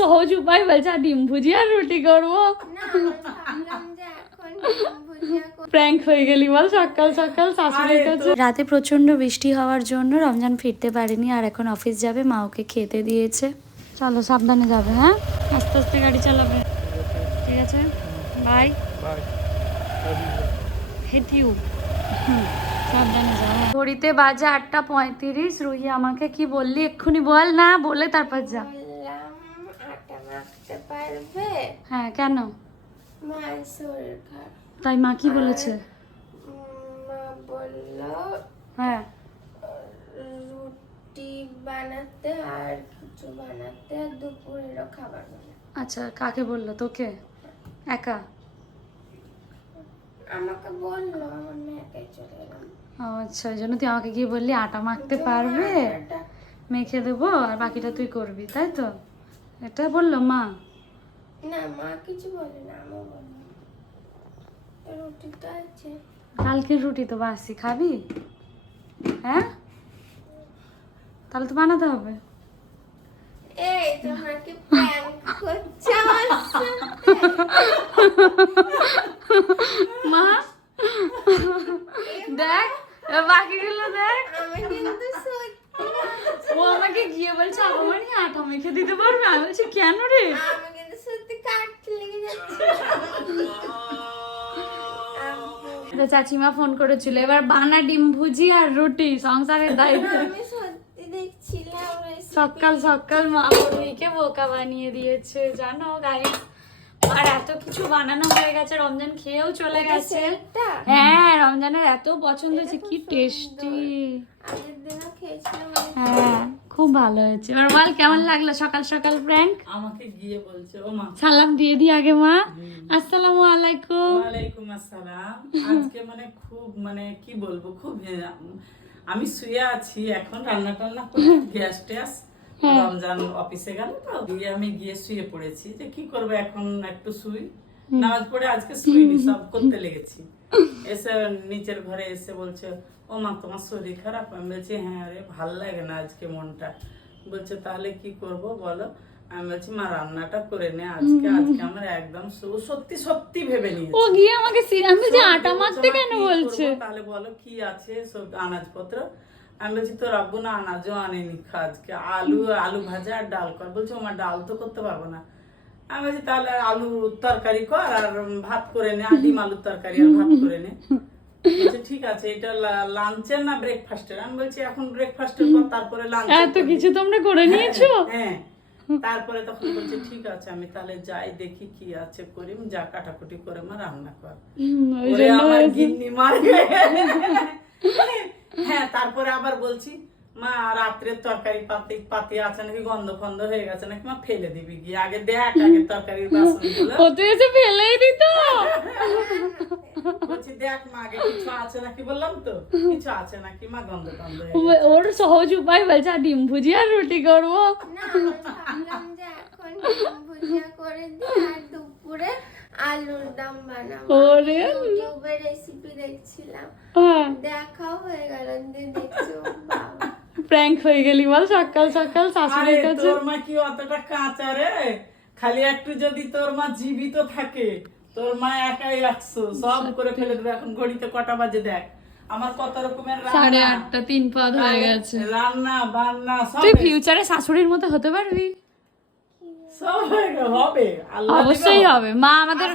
সহজ উপায় বলছে ডিম ভুজি আর রুটি করব ভুজিয়া প্র্যাঙ্ক হয়ে গেলি বল সকাল সকাল শাশুড়ির কাছে। রাতে প্রচণ্ড বৃষ্টি হওয়ার জন্য রমজান ফিরতে পারেনি আর এখন অফিস যাবে মা ওকে খেতে দিয়েছে। চলো সাবধানে যাবে হ্যাঁ? আস্তে আস্তে গাড়ি চালাবে। ঠিক আছে? বাই হেট ইউ সাবধানে যাও। ঘড়িতে বাজে আটটা পঁয়ত্রিশ। রুহি আমাকে কি বললি? এক্ষুনি বল না বলে তারপর যা। পারবে? হ্যাঁ কেন? মায়ের শরীর খারাপ। তাই মা কি বলেছে? মা বলল হ্যাঁ। রুটি বানাতে আর কিছু বানাতে দুপুরেরও খাবার বানাতে। আচ্ছা কাকে বলল? তোকে? একা? আমাকে বলল মেয়েকে চলে এলাম। আচ্ছা ওই জন্য তুই আমাকে গিয়ে বললি আটা মাখতে পারবে? মেখে দেবো আর বাকিটা তুই করবি তাই তো? এটা বলল মা? না মা কিছু বলে না আমা বলল রুটিটা আছে। কালকের রুটি তো বাসি খাবি? হ্যাঁ? তাহলে তো বানাতে হবে। এই তোমরা কি প্র্যাঙ্ক করছ মা? দেখ বাকিগুলো দেখ। আমি কিন্তু আমাকে গিয়ে বলছে আমার আটা মেখে দিতে পারবে? আমি বলছি কেন রে? আমি কিন্তু সত্যি কাটতে লেগে যাচ্ছে। তো চাচিমা ফোন করেছিল এবার বানা ডিম ভুজি আর রুটি সংসারের দায়িত্ব। আমি সত্যি দেখছিলাম সকাল সকাল মা মেয়েকে বোকা বানিয়ে দিয়েছে। জানো গাইস আর এত কিছু বানানো হয়ে গেছে রমজান খেয়েও চলে গেছে। হ্যাঁ রমজানের এত পছন্দ হয়েছে কি টেস্টি। হ্যাঁ। খুব ভালো হয়েছে। এবার বল কেমন লাগল সকাল সকাল প্র্যাঙ্ক আমাকে গিয়ে বলছে ও মা। সালাম দিয়ে দি আগে মা। আসসালামু আলাইকুম। ওয়ালাইকুম আসসালাম। আজকে মানে খুব মানে কি বলব খুব আমি শুয়ে আছি এখন রান্না টান্না করে গ্যাস ট্যাস। রমজান অফিসে গেল তো। দিয়ে আমি গিয়ে শুয়ে পড়েছি। যে কি করব এখন একটু শুই। নামাজ পড়ে আজকে শুইনি সব করতে লেগেছি। এসে নিচের ঘরে এসে বলছে ও মা তোমার শরীর খারাপ? আমি বলছি হ্যাঁ রে ভালো লাগে না আজকে মনটা। বলছে তাহলে কি করব বলো? আমি বলছি মা রান্নাটা করে নে আজকে। আজকে আমার একদম সত্যি সত্যি ভেবে নিয়েছি। ও গিয়ে আমাকে সি- আমি যে আটা মাখতে কেন বলছে? তাহলে বলো কি আছে সব আনাজপত্র? আমি বলছি তোর আব্বু না আনাজও আনেনি আজকে। আলু আলু ভাজা আর ডাল কর। বলছে আমার ডাল তো করতে পারব না। আমি বলছি তাহলে আলু তরকারি কর আর ভাত করে নে আর ডিম আলুর তরকারি আর ভাত করে নে। বলছে ঠিক আছে এটা লাঞ্চের না ব্রেকফাস্টের আমি বলছি এখন ব্রেকফাস্টের পর তারপরে লাঞ্চ এত কিছু তোমরা করে নিয়েছো? হ্যাঁ। তারপরে তখন বলছে ঠিক আছে আমি তাহলে যাই দেখি কি আছে করি। যা কাটাকুটি করে মা রান্না কর। আমার গিন্নি হ্যাঁ তারপরে আবার বলছি মা রাত্রে তরকারি পাতি পাতি আছে নাকি গন্ধ ফন্ধ হয়ে গেছে নাকি মা ফেলে দিবি গিয়ে। আগে দেখ আগে তরকারির বাসনগুলো। ও তো এসে ফেলেই দিত? বলছি দেখ মা আগে কিছু আছে নাকি বললাম তো। কিছু আছে নাকি মা গন্ধ টন্ধ ওর সহজ উপায় বলছে আর ডিম ভুজি আর রুটি করব? না ভাবলাম যে এখন ডিম ভুজিয়া করে দিই আর দুপুরে আলুর দম বানাবো। ওরে ইউটিউবে রেসিপি দেখছিলাম। হ্যাঁ। দেখাও হয়ে গেল দেখছি বাবা। প্র্যাঙ্ক হয়ে গেলি বল সকাল সকাল শাশুড়ি শাশুড়ির কাছে। তোর মা কি অতটা কাঁচা রে? খালি একটু যদি তোর মা জীবিত থাকে তোর মা একাই রাখছো সব করে ফেলে দেবে। এখন ঘড়িতে কটা বাজে দেখ? আমার কত রকমের সাড়ে আটটা তিন পদ হয়ে গেছে। রান্না বান্না সব তুই ফিউচারে শাশুড়ির মতো হতে পারবি সব হয়ে গেল, হবে আল্লাহ দিবে অবশ্যই হবে। মা আমাদের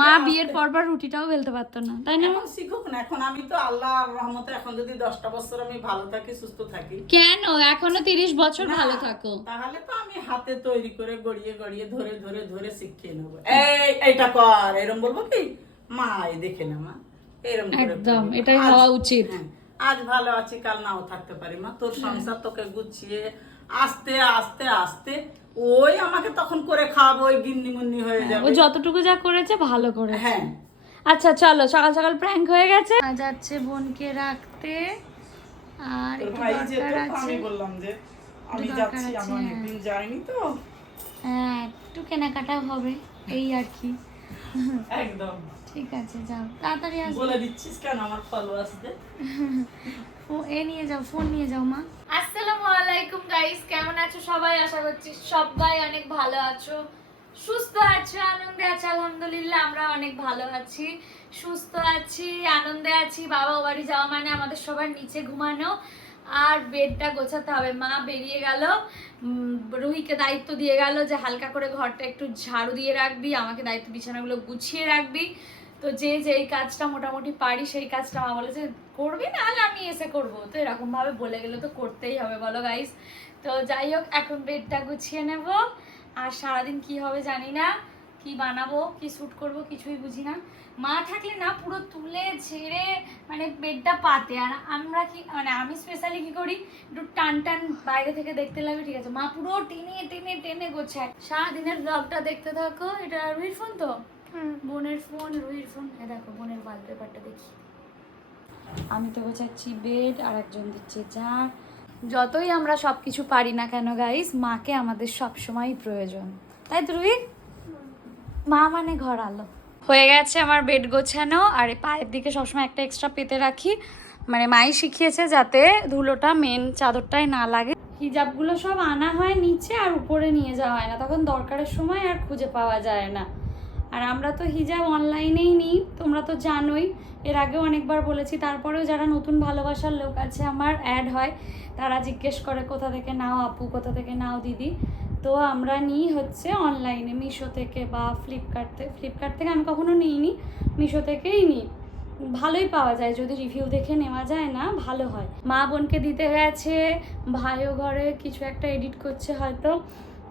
মা বিয়ের পর পর রুটিটাও বেলতে পারতো না তাই না? শিখুক না এখন আমি তো আল্লাহর রহমতে এখন যদি দশটা বছর আমি ভালো থাকি সুস্থ থাকি। কেন? এখনও তিরিশ বছর ভালো থাকো। তাহলে তো আমি হাতে তৈরি করে গড়িয়ে গড়িয়ে ধরে ধরে ধরে শিখিয়ে নেব। এই এইটা কর এরম বলব কি? মা এই দেখে না মা এরম একদম এটাই হওয়া উচিত। হ্যাঁ, আজ ভালো আছি কাল নাও থাকতে পারি মা। তোর সংসার তোকে গুছিয়ে আস্তে আস্তে আস্তে ওই আমাকে তখন করে খাওয়াবো ওই গিন্নি মুন্নি হয়ে ও যাবে। যতটুকু যা করেছে ভালো করেছে। হ্যাঁ। আচ্ছা চলো সকাল সকাল প্র্যাঙ্ক হয়ে গেছে। যাচ্ছে বোনকে রাখতে আর আমি বললাম যে আমি যাচ্ছি আমি অনেকদিন যাইনি তো। হ্যাঁ একটু কেনাকাটা হবে এই আর কি। একদম। ঠিক আছে যাও তাড়াতাড়ি আসো বলে দিচ্ছিস কেন আমার ফলোয়ার্সদের ও এ নিয়ে যাও ফোন নিয়ে যাও মা। আলাইকুম গাইস কেমন আছো সবাই? আশা করছি সবাই অনেক ভালো আছো। সুস্থ আছো, আনন্দে আছো, আলহামদুলিল্লাহ আমরা অনেক ভালো আছি। সুস্থ আছি, আনন্দে আছি বাবা ও বাড়ি যাওয়া মানে আমাদের সবার নিচে ঘুমানো। আর বেডটা গোছাতে হবে। মা বেরিয়ে গেল। রুহিকে দায়িত্ব দিয়ে গেল যে হালকা করে ঘরটা একটু ঝাড়ু দিয়ে রাখবি, আমাকে দায়িত্ব বিছানাগুলো গুছিয়ে রাখবি। তো যে যেই কাজটা মোটামুটি পারি, সেই কাজটা মা বলে যে, করবি না হলে আমি এসে করব। তো এরকম ভাবে বলে গেলে, তো করতেই হবে বলো গাইস তো যাই হোক, এখন বেডটা গুছিয়ে নেব। আর সারাদিন কি হবে জানি না, কি বানাবো, কি শুট করব কিছুই বুঝি না। মা থাকলে না পুরো তুলে ঝেড়ে মানে বেডটা পাতে। আর আমরা কি মানে আমি স্পেশালি কি করি, একটু টান টান বাইরে থেকে দেখতে লাগে ঠিক আছে। মা পুরো টেনে টেনে টেনে গোছায়। সারাদিনের ব্লগটা দেখতে থাকো, এটা রুহির ফোন তো? বোনের ফোন রুহির ফোন। এ দেখো বোনের ওয়ালপেপারটা দেখি। আমি তো গোছাচ্ছি বেড আর একজন দিচ্ছে চা। যতই আমরা সব কিছু পারি না কেন গাইস মাকে আমাদের সব সময় প্রয়োজন। তাই তো রুহি? মা মানে ঘর আলো। হয়ে গেছে আমার বেড গোছানো আর পায়ের দিকে সবসময় একটা এক্সট্রা পেতে রাখি। মানে মাই শিখিয়েছে যাতে ধুলোটা মেন চাদরটায় না লাগে। হিজাবগুলো সব আনা হয় নিচে আর উপরে নিয়ে যাওয়া হয় না। তখন দরকারের সময় আর খুঁজে পাওয়া যায় না। আর আমরা তো হিজাব অনলাইনেই নিই, তোমরা তো জানোই। এর আগেও অনেকবার বলেছি, তারপরেও যারা নতুন ভালোবাসার লোক আছে, আমার অ্যাড হয়। তারা জিজ্ঞেস করে, কোথা থেকে নাও আপু? কোথা থেকে নাও দিদি? তো আমরা নিই হচ্ছে অনলাইনে, মিশো থেকে বা ফ্লিপকার্ট থেকে ফ্লিপকার্ট থেকে আমি কখনো নিইনি, মিশো থেকেই নিই। ভালোই পাওয়া যায়, যদি রিভিউ দেখে নেওয়া যায় না, ভালো হয়। মা বোনকে দিতে গেছে ভাইও ঘরে কিছু একটা এডিট করছে হয়তো।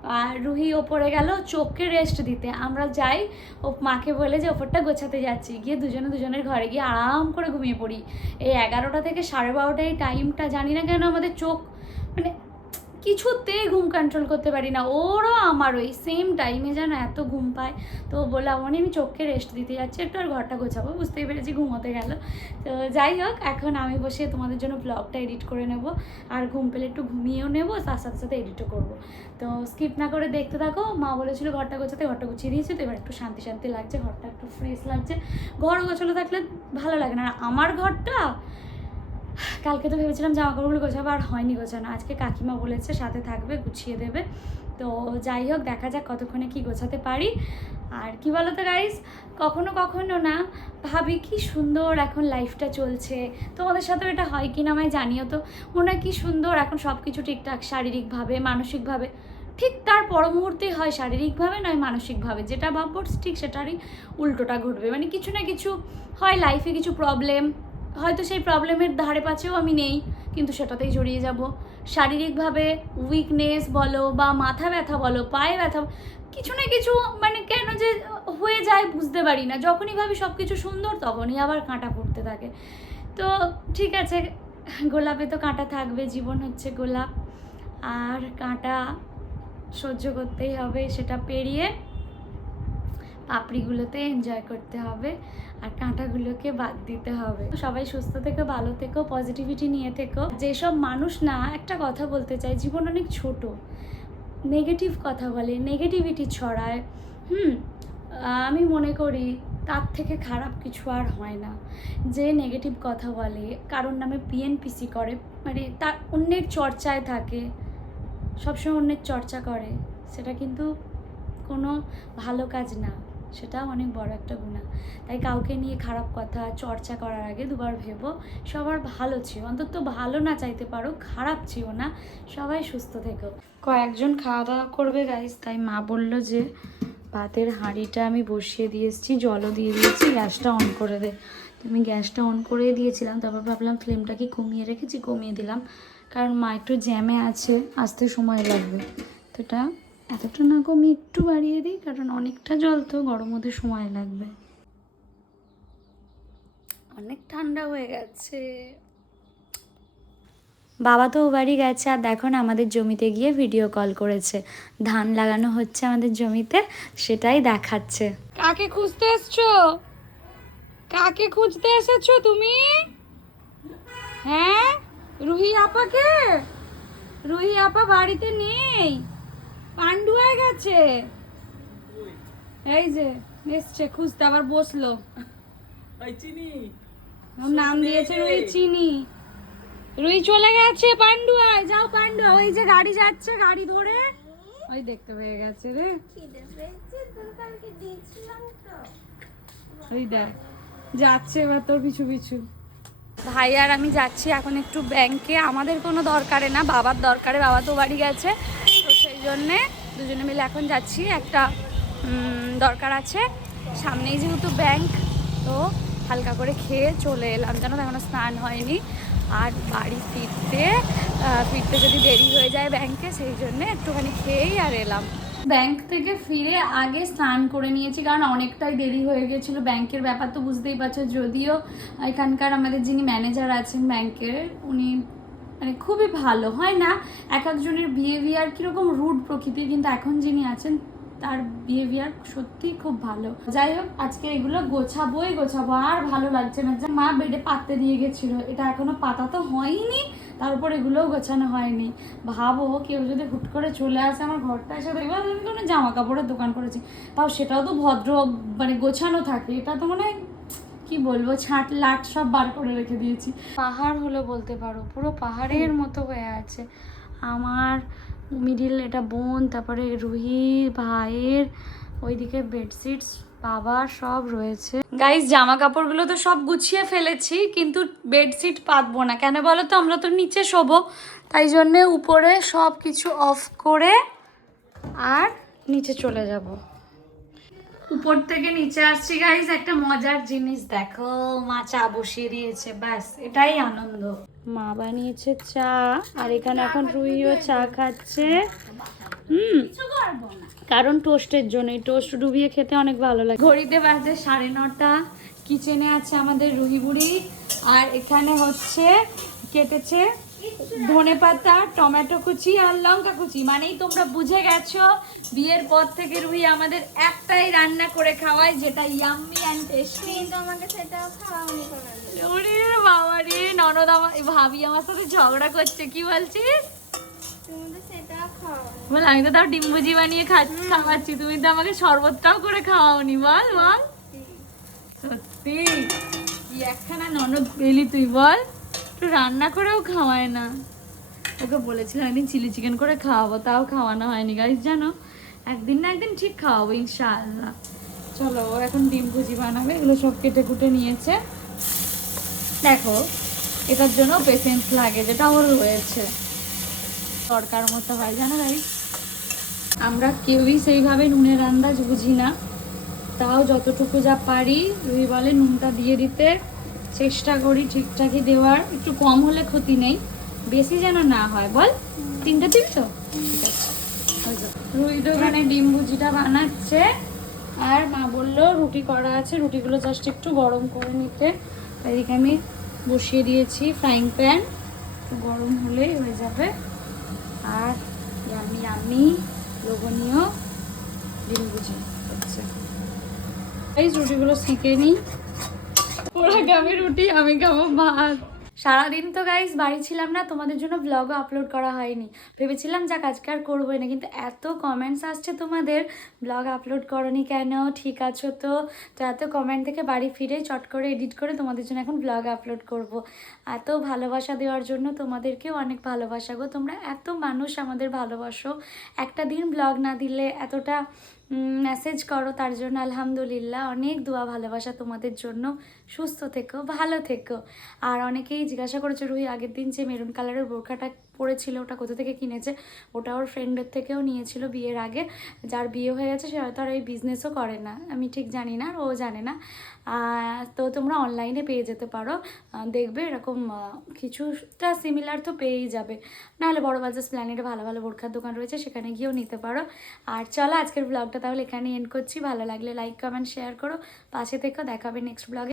আর রুহি ওপরে গেল চোখকে রেস্ট দিতে। আমরা যাই, ও মাকে বলে যে ওপরটা গোছাতে যাচ্ছি। গিয়ে দুজনে দুজনের ঘরে গিয়ে আরাম করে ঘুমিয়ে পড়ি। এই এগারোটা থেকে সাড়ে বারোটা এই টাইমটা জানি না কেন আমাদের চোখ কিছুতেই ঘুম কন্ট্রোল করতে পারি না। ওরও আমার ওই সেম টাইমে যেন এত ঘুম পায়। তো বললাম মানে আমি চোখকে রেস্ট দিতে যাচ্ছি, একটু আর ঘরটা গোছাবো। বুঝতেই পেরেছি ঘুমোতে গেল। তো যাই হোক, এখন আমি বসে তোমাদের জন্য ব্লগটা এডিট করে নেব। আর ঘুম পেলে একটু ঘুমিয়েও নেব, তার সাথে সাথে এডিটও করব। তো স্কিপ না করে দেখতে থাকো, মা বলেছিল ঘরটা গোছাতে, ঘরটা গুছিয়ে দিয়েছি। তো এবার একটু শান্তি শান্তি লাগছে, ঘরটা একটু ফ্রেশ লাগছে। ঘর গোছালো থাকলে ভালো লাগে না। আর আমার ঘরটা কালকে তো ভেবেছিলাম জামা কাপড়গুলো গোছাবো, আর হয়নি গোছানো। আজকে কাকিমা বলেছে সাথে থাকবে, গুছিয়ে দেবে। তো যাই হোক, দেখা যাক কতক্ষণে কি গোছাতে পারি। আর কি বলো তো গাইস কখনো কখনো না ভাবি কি সুন্দর এখন লাইফটা চলছে। তোমাদের সাথেও এটা হয় কি না আমায় জানিও তো। মনে হয় কি সুন্দর এখন সব কিছু ঠিকঠাক, শারীরিকভাবে, মানসিকভাবে। ঠিক তার পর মুহূর্তেই হয়, শারীরিকভাবে নয়, মানসিকভাবে। যেটা ভাববো ঠিক সেটারই উল্টোটা ঘটবে। মানে কিছু না কিছু হয় লাইফে কিছু প্রবলেম হয়তো সেই প্রবলেমের ধারে পাশেও আমি নেই, কিন্তু সেটাতেই জড়িয়ে যাব। শারীরিকভাবে উইকনেস বলো বা মাথা ব্যথা বলো, পায়ে ব্যথা, কিছু না কিছু মানে কেন যে হয়ে যায় বুঝতে পারি না। যখনই ভাবি সব কিছু সুন্দর, তখনই আবার কাঁটা পড়তে থাকে। তো ঠিক আছে, গোলাপে তো কাঁটা থাকবে, জীবন হচ্ছে গোলাপ। আর কাঁটা সহ্য করতেই হবে, সেটা পেরিয়ে পাপড়িগুলোতে এনজয় করতে হবে আর কাঁটাগুলোকে বাদ দিতে হবে। সবাই সুস্থ থেকো, ভালো থেকো পজিটিভিটি নিয়ে থেকো। যেসব মানুষ না, একটা কথা বলতে চাই, জীবন অনেক ছোট। নেগেটিভ কথা বলে নেগেটিভিটি ছড়ায়, হুম? আমি মনে করি তার থেকে খারাপ কিছু আর হয় না। যে নেগেটিভ কথা বলে, কারোর নামে পিএনপিসি করে মানে তার অন্যের চর্চায় থাকে, সবসময় অন্যের চর্চা করে, সেটা কিন্তু কোনো ভালো কাজ না। সেটাও অনেক বড় একটা গুণা তাই কাউকে নিয়ে খারাপ কথা, চর্চা করার আগে দুবার ভেবো, সবার ভালো ছিল অন্তত ভালো না চাইতে পারো খারাপ ছিল না, সবাই সুস্থ থেকো। কয়েকজন খাওয়া দাওয়া করবে গাইস তাই মা বলল যে, ভাতের হাঁড়িটা আমি বসিয়ে দিয়ে এসেছি, জলও দিয়ে দিয়েছি, গ্যাসটা অন করে দে। আমি গ্যাসটা অন করে দিয়েছিলাম, তারপর ভাবলাম ফ্লেমটা কি কমিয়ে রেখেছি, কমিয়ে দিলাম। কারণ মা একটু জ্যামে আছে, আসতে সময় লাগবে। তো এটা এতটা না কমিয়ে একটু বাড়িয়ে দিই কারণ অনেকটা জল তো গরম হতে সময় লাগবে। অনেক ঠান্ডা হয়ে গেছে। বাবা তো ও বাড়ি গেছে আর দেখো না আমাদের জমিতে গিয়ে ভিডিও কল করেছে। ধান লাগানো হচ্ছে আমাদের জমিতে সেটাই দেখাচ্ছে। কাকে খুঁজতে এসছো? কাকে খুঁজতে এসেছ তুমি? হ্যাঁ? রুহি আপাকে? রুহি আপা বাড়িতে নেই? পান্ডুয়ায় গেছে। এই যে এসছে খুঁজতে আবার বসল। চিনি। ওর নাম দিয়েছে রুহি চিনি। রুই চলে গেছে পান্ডুয়ায়। যাও পান্ডুয়া ওই যে গাড়ি যাচ্ছে গাড়ি ধরে। ওই দেখতে পেয়ে গেছে রে। ওই দেখ যাচ্ছে এবার তোর পিছু পিছু। ভাই আর আমি যাচ্ছি এখন একটু ব্যাংকে আমাদের কোনো দরকারে না বাবার দরকারে। বাবা তো বাড়ি গেছে। জন্যে দুজনে মিলে এখন যাচ্ছি। একটা দরকার আছে। সামনেই যেহেতু ব্যাংক তো হালকা করে খেয়ে চলে এলাম। জানো তো এখনও স্নান হয়নি। আর বাড়ি ফিরতে ফিরতে যদি দেরি হয়ে যায় ব্যাংকে সেই জন্যে একটুখানি খেয়েই আর এলাম। ব্যাংক থেকে ফিরে আগে স্নান করে নিয়েছি, কারণ অনেকটাই দেরি হয়ে গেছিল। ব্যাংকের ব্যাপার তো বুঝতেই পারছ, যদিও এখানকার আমাদের যিনি ম্যানেজার আছেন ব্যাংকের উনি মানে খুবই ভালো, হয় না? এক একজনের বিহেভিয়ার কীরকম রুড প্রকৃতির, কিন্তু এখন যিনি আছেন, তার বিহেভিয়ার সত্যিই খুব ভালো। যাই হোক, আজকে এগুলো গোছাবোই, গোছাবো। আর ভালো লাগছে না। যে মা বেডে পাততে দিয়ে গেছিল, এটা এখনও পাতা তো হয়নি তার উপর এগুলোও গোছানো হয়নি। ভাবো, কেউ যদি হুট করে চলে আসে আমার ঘরটা, এসে দেখবে, আমি কোনো জামা কাপড়ের দোকান করেছি। তাও সেটাও তো ভদ্র মানে গোছানো থাকে। এটা তো মানে কি বলব, ছাট, লাট সব বার করে রেখে দিয়েছি। পাহাড় হলো বলতে পারো, পুরো পাহাড়ের মতো হয়ে আছে। আমার মিডিল এটা বোন, তারপরে রুহি, ভাইয়ের, ওইদিকে বেডশিটস বাবা সব রয়েছে। গাইস জামা কাপড়গুলো তো সব গুছিয়ে ফেলেছি, কিন্তু বেডশিট পাতবো না। কেন বলো তো, আমরা তো নিচে শোবো। তাই জন্যে উপরে সব কিছু অফ করে আর নিচে চলে যাব। উপর থেকে নিচে আসছি গাইজ একটা মজার জিনিস দেখো। মা চা বসিয়ে দিয়েছে, ব্যাস, এটাই আনন্দ। মা বানিয়েছে চা, আর এখানে এখন রুইও চা খাচ্ছে। হুম, কারণ টোস্টের জন্য টোস্ট ডুবিয়ে খেতে অনেক ভালো লাগে। ঘড়িতে বাজে সাড়ে নটা। কিচেনে আছে আমাদের রুহি বুড়ি। আর এখানে হচ্ছে, কেটেছে ধনে পাতা টমেটো কুচি আর লঙ্কা কুচি। মানেই তোমরা বুঝে গেছো বিয়ের পর থেকে রুহি আমাদের একটাই রান্না করে খাওয়ায় যেটা ইয়াম্মি অ্যান্ড টেস্টি কিন্তু আমাকে সেটাও খাওয়ানি ওরে বাবা রে ননদ আমার ভাবি আমার সাথে ঝগড়া করছে কি বলছিস? বল আমি তো তাও ডিম ভুজি বানিয়ে খাওয়াচ্ছি তুমি তো আমাকে শরবতটাও করে খাওয়াওনি বল বল। সত্যি। কি একখানা ননদ পেলি তুই বল। রান্না করেও খাওয়ায় না। ওকে বলেছিলাম একদিন চিলি চিকেন করে খাওয়াবো, তাও খাওয়ানো হয়নি। গাইজ জানো, একদিন না একদিন ঠিক খাওয়াবো, ইনশাআল্লাহ। চলো এখন ডিম ভুজি বানাবে, এগুলো সব কেটে কুটে নিয়েছে। দেখো, এটার জন্য পেশেন্স লাগে, যেটা ওর রয়েছে। দরকার মতো হয়, জানো ভাই আমরা কেউই সেইভাবে নুনের আন্দাজ বুঝি না। তাও যতটুকু যা পারি, রুই বলে নুনটা দিয়ে দিতে। চেষ্টা করি ঠিকঠাকই দেওয়ার। একটু কম হলে ক্ষতি নেই। বেশি যেন না হয়। বল, তিনটে দিবি তো ঠিক আছে। ওখানে ডিম ভুজিটা বানাচ্ছে। আর মা বলল, রুটি করা আছে। রুটিগুলো জাস্ট একটু গরম করে নিতে। এদিকে আমি বসিয়ে দিয়েছি ফ্রাইং প্যান গরম হলেই হয়ে যাবে। আর আমি আমি লোভনীয় ডিম ভুজি হচ্ছে। এই রুটিগুলো শিখে নিই। ওরা খাবে রুটি, আমি খাব ভাত। সারাদিন তো গাইজ বাড়ি ছিলাম না, তোমাদের জন্য ব্লগও আপলোড করা হয়নি। ভেবেছিলাম যা আজকে আর করবোই না, কিন্তু এত কমেন্টস আসছে তোমাদের। ব্লগ আপলোড করনি কেন? ঠিক আছো তো? তো এত কমেন্ট থেকে বাড়ি ফিরে চট করে এডিট করে তোমাদের জন্য এখন ব্লগ আপলোড করব। এত ভালোবাসা দেওয়ার জন্য তোমাদেরকেও অনেক ভালোবাসা গো। তোমরা এত মানুষ আমাদের ভালোবাসো। একটা দিন ব্লগ না দিলে এতটা মেসেজ করো, তার জন্য আলহামদুলিল্লাহ। অনেক দোয়া, ভালোবাসা তোমাদের জন্য। সুস্থ থেকো, ভালো থেকো। আর অনেকেই জিজ্ঞাসা করেছে রুই আগের দিন যে মেরুন কালারের বোরখাটা পড়েছিল ওটা কোথা থেকে কিনেছে? ওটা ওর ফ্রেন্ডের থেকেও নিয়েছিল বিয়ের আগে। যার বিয়ে হয়ে গেছে, সে হয়তো আর এই বিজনেসও করে না। আমি ঠিক জানি না ও জানে না। তো তোমরা অনলাইনে পেয়ে যেতে পারো। দেখবে এরকম কিছুটা সিমিলার তো পেয়েই যাবে। নাহলে বড়ো বাজার প্ল্যানেটে ভালো ভালো বোরখার দোকান রয়েছে, সেখানে গিয়েও নিতে পারো। আর চলো, আজকের ব্লগটা তাহলে এখানে এন্ড করছি। ভালো লাগলে লাইক কমেন্ট শেয়ার করো। পাশে থেকেও দেখাবে নেক্সট ব্লগে